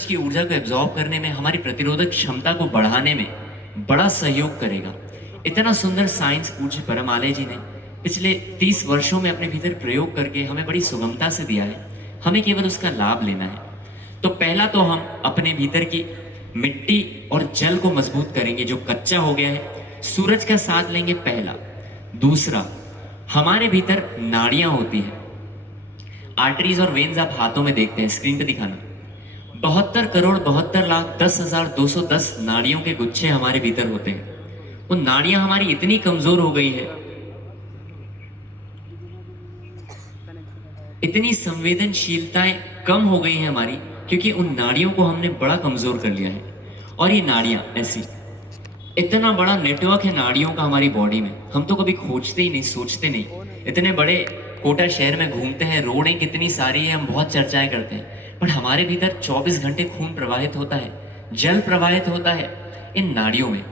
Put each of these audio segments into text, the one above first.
की ऊर्जा को एब्जॉर्ब करने में, हमारी प्रतिरोधक क्षमता को बढ़ाने में बड़ा सहयोग करेगा। इतना सुंदर साइंस पूज्य परमालय जी ने पिछले 30 वर्षों में अपने भीतर प्रयोग करके हमें बड़ी सुगमता से दिया है। हमें केवल उसका लाभ लेना है। तो पहला तो हम अपने भीतर की मिट्टी और जल को मजबूत करेंगे जो कच्चा हो गया है। सूरज का साथ लेंगे पहला। दूसरा, हमारे भीतर नाड़ियां होती हैं, आर्टरीज और वेन्स आप हाथों में देखते हैं, स्क्रीन पे दिखाना। 72 करोड़ 72 लाख 10,210 नाड़ियों के गुच्छे हमारे भीतर होते हैं। वो नाड़ियां हमारी इतनी कमजोर हो गई है, इतनी संवेदनशीलताएं कम हो गई है हमारी, क्योंकि उन नाड़ियों को हमने बड़ा कमजोर कर लिया है। और ये नाड़ियां ऐसी, इतना बड़ा नेटवर्क है नाड़ियों का हमारी बॉडी में, हम तो कभी खोजते ही नहीं, सोचते नहीं। इतने बड़े कोटा शहर में घूमते हैं, रोडें कितनी सारी है, हम बहुत चर्चाएं करते हैं, पर हमारे भीतर 24 घंटे खून प्रवाहित होता है, जल प्रवाहित होता है इन नाड़ियों में।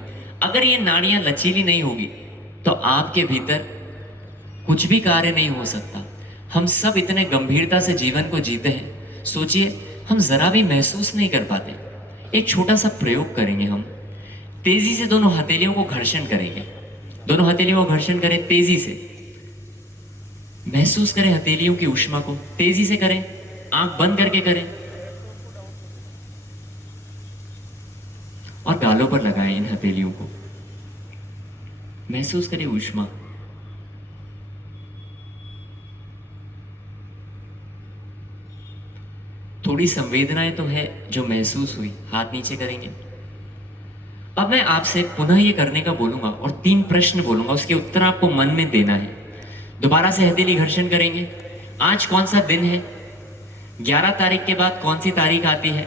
अगर ये नाड़ियां लचीली नहीं होगी तो आपके भीतर कुछ भी कार्य नहीं हो सकता। हम सब इतने गंभीरता से जीवन को जीते हैं, सोचिए हम जरा भी महसूस नहीं कर पाते। एक छोटा सा प्रयोग करेंगे हम। तेजी से दोनों हथेलियों को घर्षण करेंगे। दोनों हथेलियों को घर्षण करें तेजी से। महसूस करें हथेलियों की ऊष्मा को, तेजी से करें, आंख बंद करके करें और गालों पर लगाएं इन हथेलियों को। महसूस करें ऊष्मा। थोड़ी संवेदनाएं तो है जो महसूस हुई, हाथ नीचे करेंगे। अब मैं आपसे पुनः ये करने का बोलूंगा और 3 प्रश्न बोलूंगा, उसके उत्तर आपको मन में देना है। दोबारा से हथेली घर्षण करेंगे। आज कौन सा दिन है? 11 तारीख के बाद कौन सी तारीख आती है?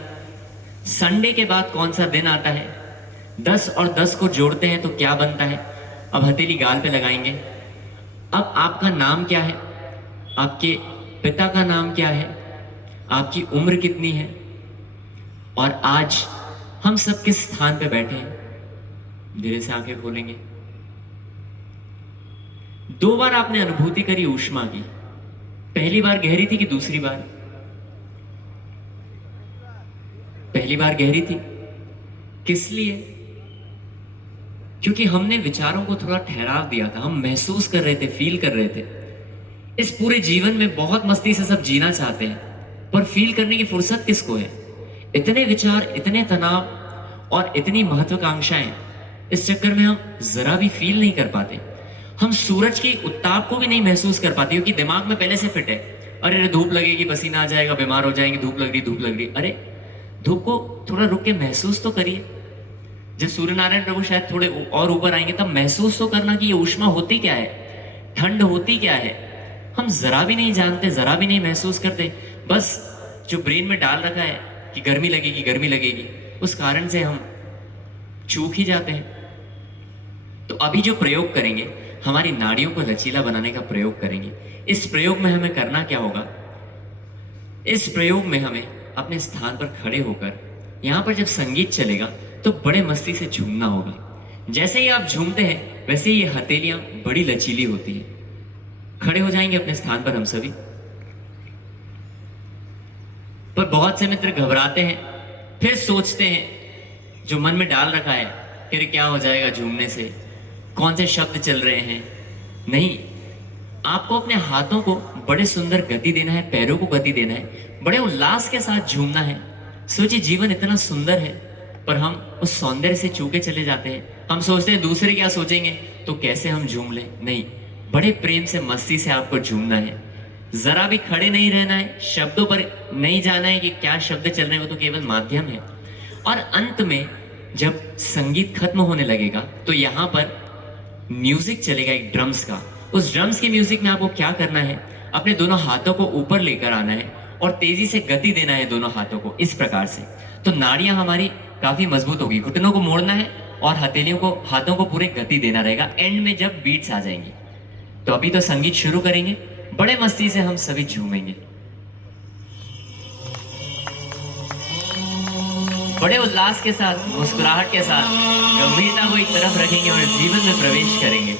संडे के बाद कौन सा दिन आता है? 10 और 10 को जोड़ते हैं तो क्या बनता है? अब हथेली गाल पे लगाएंगे। अब आपका नाम क्या है? आपके पिता का नाम क्या है? आपकी उम्र कितनी है? और आज हम सब किस स्थान पे बैठे हैं? धीरे से आंखें खोलेंगे। 2 बार आपने अनुभूति करी ऊष्मा की। पहली बार गहरी थी कि दूसरी बार? पहली बार गहरी थी। किस लिए? क्योंकि हमने विचारों को थोड़ा ठहराव दिया था, हम महसूस कर रहे थे, फील कर रहे थे। इस पूरे जीवन में बहुत मस्ती से सब जीना चाहते हैं, पर फील करने की फुर्सत किसको है? इतने विचार, इतने तनाव और इतनी महत्वाकांक्षाएं, इस चक्कर में हम जरा भी फील नहीं कर पाते। हम सूरज के उत्ताप को भी नहीं महसूस कर पाते, क्योंकि दिमाग में पहले से फिट है, अरे धूप लगेगी, पसीना आ जाएगा, बीमार हो जाएंगे, धूप लग रही, धूप लग रही। अरे धूप को थोड़ा रुक के महसूस तो करिए। जब सूर्य नारायण प्रभु शायद थोड़े और ऊपर आएंगे तब महसूस तो करना कि ये ऊष्मा होती क्या है, ठंड होती क्या है। हम जरा भी नहीं जानते, जरा भी नहीं महसूस करते। बस जो ब्रेन में डाल रखा है कि गर्मी लगेगी, गर्मी लगेगी, उस कारण से हम चूक ही जाते हैं। तो अभी जो प्रयोग करेंगे, हमारी नाड़ियों को लचीला बनाने का प्रयोग करेंगे। इस प्रयोग में हमें करना क्या होगा? इस प्रयोग में हमें अपने स्थान पर खड़े होकर, यहां पर जब संगीत चलेगा तो बड़े मस्ती से झूमना होगा। जैसे ही आप झूमते हैं वैसे ही ये हथेलियां बड़ी लचीली होती हैं। खड़े हो जाएंगे अपने स्थान पर हम सभी। पर बहुत से मित्र घबराते हैं, फिर सोचते हैं जो मन में डाल रखा है, फिर क्या हो जाएगा झूमने से, कौन से शब्द चल रहे हैं। नहीं, आपको अपने हाथों को बड़े सुंदर गति देना है, पैरों को गति देना है, बड़े उल्लास के साथ झूमना है। सोचिए जीवन इतना सुंदर है, पर हम उस सौंदर्य से चूके चले जाते हैं। हम सोचते हैं दूसरे क्या सोचेंगे तो कैसे हम झूम लें। नहीं, बड़े प्रेम से, मस्ती से आपको झूमना है। जरा भी खड़े नहीं रहना है, शब्दों पर नहीं जाना है कि क्या शब्द चल रहे हैं, वो तो केवल माध्यम है। और अंत में जब संगीत खत्म होने लगेगा तो यहाँ पर म्यूजिक चलेगा एक ड्रम्स का। उस ड्रम्स के म्यूजिक में आपको क्या करना है? अपने दोनों हाथों को ऊपर लेकर आना है और तेजी से गति देना है दोनों हाथों को, इस प्रकार से। तो नाड़ियां हमारी काफी मजबूत होगी। घुटनों को मोड़ना है और हथेलियों को, हाथों को पूरे गति देना रहेगा एंड में जब बीट्स आ जाएंगी। तो अभी तो संगीत शुरू करेंगे, बड़े मस्ती से हम सभी झूमेंगे, बड़े उल्लास के साथ, मुस्कुराहट के साथ, गंभीरता को एक तरफ रखेंगे और जीवन में प्रवेश करेंगे।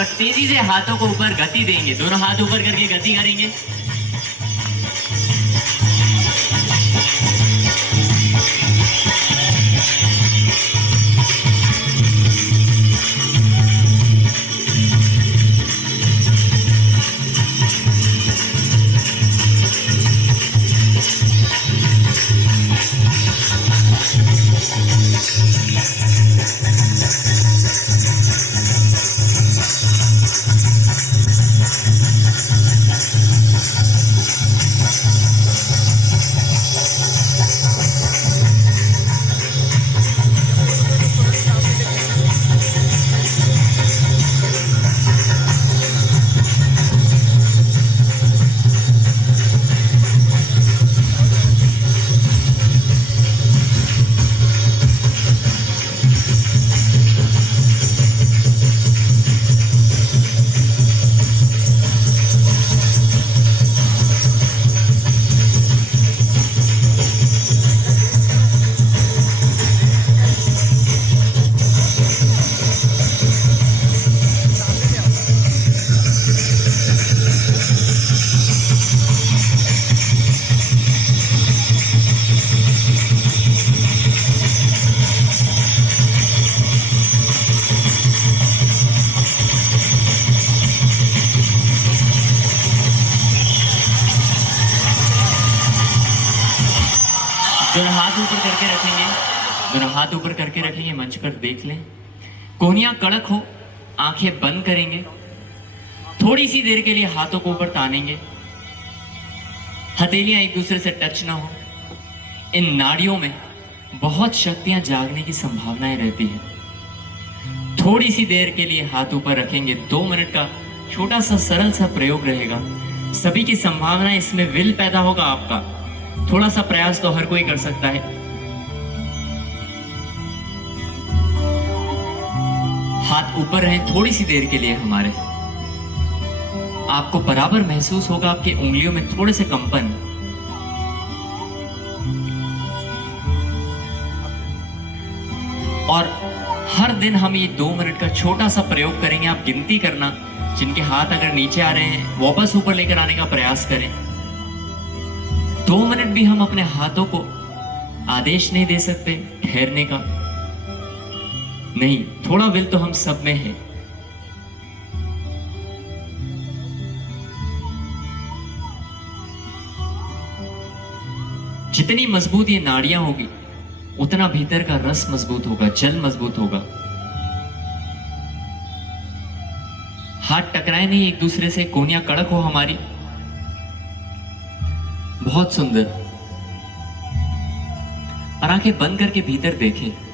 और तेजी से हाथों को ऊपर गति देंगे। दोनों हाथ ऊपर करके गति करेंगे। दोनों हाथ ऊपर करके रखेंगे। दोनों हाथ ऊपर करके रखेंगे। मंच पर देख लें। कोहनियां कड़क हो, आंखें बंद करेंगे। थोड़ी सी देर के लिए हाथों को ऊपर तानेंगे। हथेलियां एक दूसरे से टच ना हो। इन नाड़ियों में बहुत शक्तियां जागने की संभावनाएं रहती है। थोड़ी सी देर के लिए हाथ ऊपर रखेंगे। 2 मिनट का छोटा सा सरल सा प्रयोग रहेगा। सभी की संभावना, इसमें विल पैदा होगा आपका। थोड़ा सा प्रयास तो हर कोई कर सकता है। हाथ ऊपर रहे थोड़ी सी देर के लिए हमारे। आपको बराबर महसूस होगा आपकी उंगलियों में थोड़े से कंपन। और हर दिन हम ये 2 मिनट का छोटा सा प्रयोग करेंगे। आप गिनती करना। जिनके हाथ अगर नीचे आ रहे हैं, वापस ऊपर लेकर आने का प्रयास करें। 2 मिनट भी हम अपने हाथों को आदेश नहीं दे सकते ठहरने का। नहीं, थोड़ा विल तो हम सब में है। जितनी मजबूत ये नाड़ियां होगी, उतना भीतर का रस मजबूत होगा, जल मजबूत होगा। हाथ टकराए नहीं एक दूसरे से, कोहनियां कड़क हो हमारी। बहुत सुंदर। और आंखें बंद करके भीतर देखें।